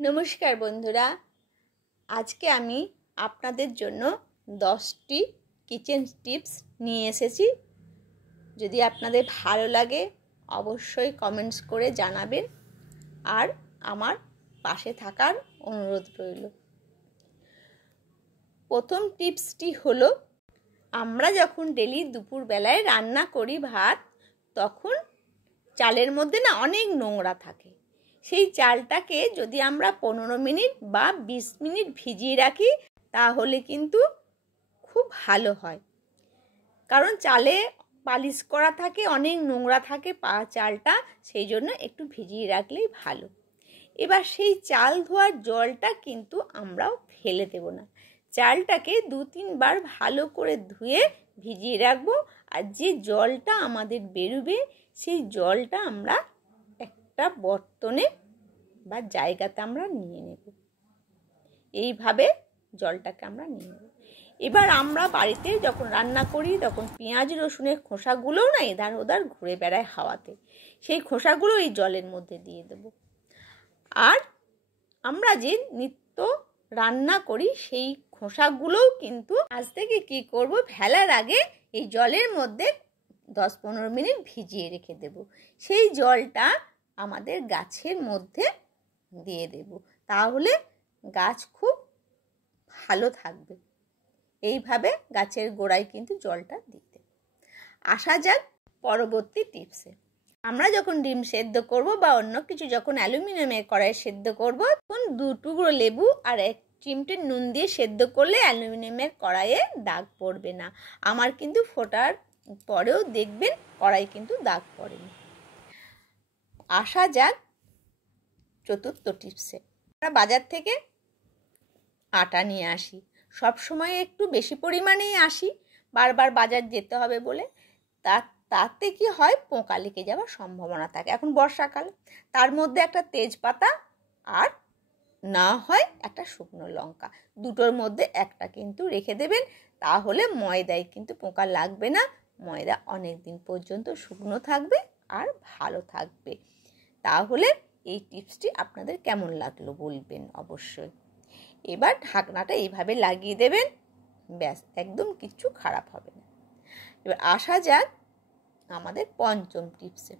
নমস্কার বন্ধুরা, আজকে আমি আপনাদের জন্য 10টি কিচেন টিপস নিয়ে এসেছি। যদি আপনাদের ভালো লাগে অবশ্যই কমেন্টস করে জানাবেন আর আমার পাশে থাকার অনুরোধ রইল। প্রথম টিপসটি হলো, আমরা যখন ডেলি দুপুরবেলায় রান্না করি ভাত, তখন চালের মধ্যে অনেক নোংরা থাকে। সেই চালটাকে যদি আমরা 15 মিনিট বা 20 মিনিট ভিজিয়ে রাখি তাহলে কিন্তু খুব ভালো হয়। কারণ চালে পালিশ করা থাকে, অনেক নোংরা থাকে চালটা, সেই জন্য একটু ভিজিয়ে রাখলেই ভালো। এবার সেই চাল ধোয়ার জলটা কিন্তু আমরাও ফেলে দেব না। চালটাকে 2-3 বার ভালো করে ধুয়ে ভিজিয়ে রাখবো। আর যে জলটা আমাদের বেরোবে সেই জলটা আমরা একটা বর্তনে বা জায়গাতে আমরা নিয়ে নেব। এইভাবে জলটাকে আমরা নিয়ে নেব। এবার আমরা বাড়িতে যখন রান্না করি তখন পেঁয়াজ রসুনের খোসাগুলোও এধার ওধার ঘুরে বেড়ায় হাওয়াতে, সেই খোসাগুলো এই জলের মধ্যে দিয়ে দেব। আর আমরা যে নিত্য রান্না করি সেই খোসাগুলোও কিন্তু আজ থেকে কি করব, ফেলার আগে এই জলের মধ্যে 10-15 মিনিট ভিজিয়ে রেখে দেব। সেই জলটা আমাদের গাছের মধ্যে দিয়ে দেব, তাহলে গাছ খুব ভালো থাকবে। এইভাবে গাছের গোড়ায় কিন্তু জলটা দিতে। আসা যাক পরবর্তী টিপসে। আমরা যখন ডিম সেদ্ধ করব বা অন্য কিছু যখন অ্যালুমিনিয়ামের কড়াইয়ে সেদ্ধ করব, তখন 2 টুকরো লেবু আর 1 চিমটে নুন দিয়ে সেদ্ধ করলে অ্যালুমিনিয়ামের কড়াইয়ে দাগ পড়বে না। আমার কিন্তু ফোটার পরেও দেখবেন কড়াই কিন্তু দাগ পড়েনি। আসা যাক চতুর্থ টিপসে। আমরা বাজার থেকে আটা নিয়ে আসি, সব সময় একটু বেশি পরিমাণেই আসি, বারবার বাজার যেতে হবে বলে। তাতে কি হয়, পোকা লেগে যাওয়ার সম্ভাবনা থাকে। এখন বর্ষাকাল, তার মধ্যে একটা তেজপাতা আর না হয় একটা শুকনো লঙ্কা, দুটোর মধ্যে একটা কিন্তু রেখে দেবেন। তাহলে ময়দায় কিন্তু পোকা লাগবে না, ময়দা অনেক দিন পর্যন্ত শুকনো থাকবে আর ভালো থাকবে। তাহলে এই টিপসটি আপনাদের কেমন লাগলো বলবেন অবশ্যই। এবার ঢাকনাটা এইভাবে লাগিয়ে দেবেন, ব্যাস, একদম কিচ্ছু খারাপ হবে না। এবার আসা যাক আমাদের পঞ্চম টিপসে।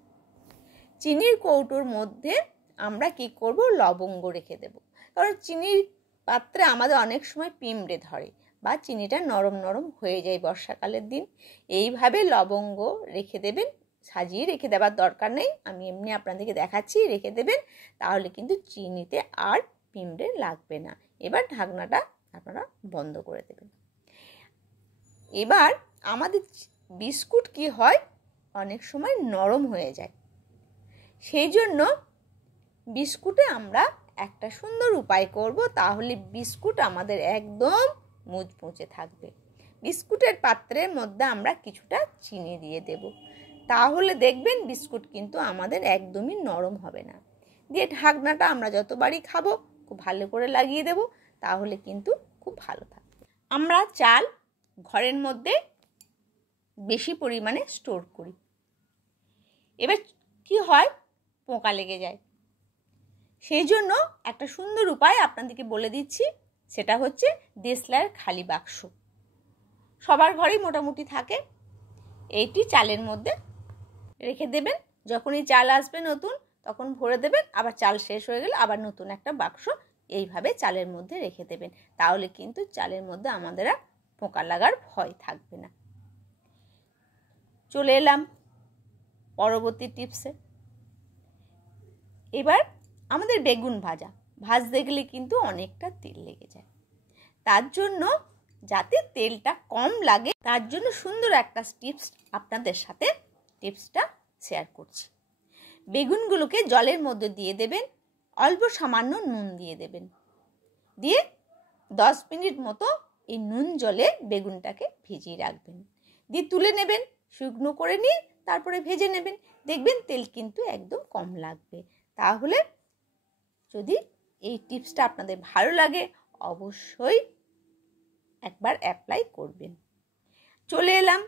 চিনির কৌটোর মধ্যে আমরা কি করব, লবঙ্গ রেখে দেব। কারণ চিনির পাত্রে আমাদের অনেক সময় পিঁমড়ে ধরে বা চিনিটা নরম নরম হয়ে যায় বর্ষাকালের দিন। এইভাবে লবঙ্গ রেখে দেবেন, সাজিয়ে রেখে দেওয়ার দরকার নেই, আমি এমনি আপনাদেরকে দেখাচ্ছি, রেখে দেবেন। তাহলে কিন্তু চিনিতে আর পিঁমড়ে লাগবে না। এবার ঢাকনাটা আপনারা বন্ধ করে দেবেন। এবার আমাদের বিস্কুট কি হয়, অনেক সময় নরম হয়ে যায়। সেই জন্য বিস্কুটে আমরা একটা সুন্দর উপায় করব, তাহলে বিস্কুট আমাদের একদম মুচমুচে থাকবে। বিস্কুটের পাত্রের মধ্যে আমরা কিছুটা চিনি দিয়ে দেব, তাহলে দেখবেন বিস্কুট কিন্তু আমাদের একদমই নরম হবে না। দিয়ে ঢাকনাটা আমরা যতবারই খাবো খুব ভালো করে লাগিয়ে দেব, তাহলে কিন্তু খুব ভালো থাকবে। আমরা চাল ঘরের মধ্যে বেশি পরিমাণে স্টোর করি, এবার কি হয়, পোকা লেগে যায়। সেই জন্য একটা সুন্দর উপায় আপনাদেরকে বলে দিচ্ছি, সেটা হচ্ছে দেশলাইয়ের খালি বাক্স। সবার ঘরেই মোটামুটি থাকে। এইটি চালের মধ্যে রেখে দেবেন, যখনই চাল আসবে নতুন তখন ভরে দেবেন, আবার চাল শেষ হয়ে গেলে আবার নতুন একটা বাক্স এইভাবে চালের মধ্যে রেখে দেবেন। তাহলে কিন্তু চালের মধ্যে আমাদের আর পোকা লাগার ভয় থাকবে না। চলে এলাম পরবর্তী টিপসে। এবার আমাদের বেগুন ভাজতে গেলে কিন্তু অনেকটা তেল লেগে যায়। তার জন্য যাতে তেলটা কম লাগে তার জন্য সুন্দর একটা টিপস আপনাদের সাথে টিপসটা শেয়ার করছি। বেগুনগুলোকে জলের মধ্যে দিয়ে দেবেন, অল্প সামান্য নুন দিয়ে দেবেন, দিয়ে 10 মিনিট মতো এই নুন জলে বেগুনটাকে ভিজিয়ে রাখবেন, দিয়ে তুলে নেবেন, শুকনো করে নিয়ে তারপরে ভেজে নেবেন। দেখবেন তেল কিন্তু একদম কম লাগবে। তাহলে যদি এই টিপসটা আপনাদের ভালো লাগে অবশ্যই একবার অ্যাপ্লাই করবেন। চলে এলাম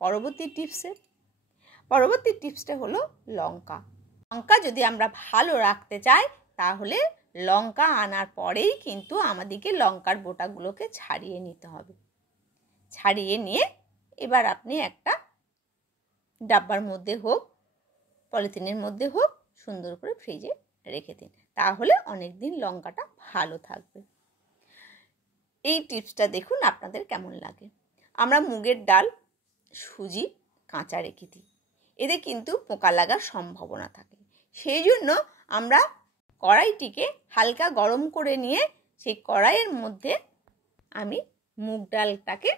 পরবর্তী টিপসে। পরবর্তী টিপসটা হলো লঙ্কা। লঙ্কা যদি আমরা ভালো রাখতে চাই তাহলে লঙ্কা আনার পরেই কিন্তু আমাদেরকে লঙ্কার বোটাগুলোকে ছাড়িয়ে নিতে হবে। ছাড়িয়ে নিয়ে এবার আপনি একটা ডাব্বার মধ্যে হোক, পলিথিনের মধ্যে হোক, সুন্দর করে ফ্রিজে রেখে দিন। তাহলে অনেক দিন লঙ্কাটা ভালো থাকবে। এই টিপসটা দেখুন আপনাদের কেমন লাগে। আমরা মুগের ডাল, সুজি কাঁচা রেখে দিই, এতে কিন্তু পোকা লাগার সম্ভাবনা থাকে। সেই জন্য আমরা কড়াইটিকে হালকা গরম করে নিয়ে সেই কড়াইয়ের মধ্যে আমি মুগ ডালটাকে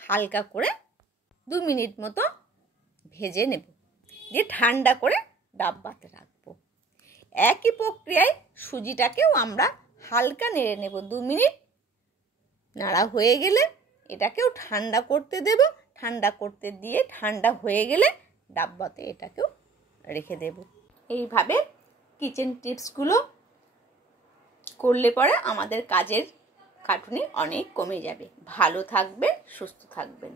হালকা করে 2 মিনিট মতো ভেজে নেব, দিয়ে ঠান্ডা করে ডাব্বাতে রাখবো। একই প্রক্রিয়ায় সুজিটাকেও আমরা হালকা নেড়ে নেব 2 মিনিট। নাড়া হয়ে গেলে এটাকেও ঠান্ডা করতে দেব। ঠান্ডা করতে দিয়ে ঠান্ডা হয়ে গেলে ডাব্বাতে এটাকেও রেখে দেব। এইভাবে কিচেন টিপসগুলো করলে পরে আমাদের কাজের খাটুনি অনেক কমে যাবে। ভালো থাকবেন, সুস্থ থাকবেন।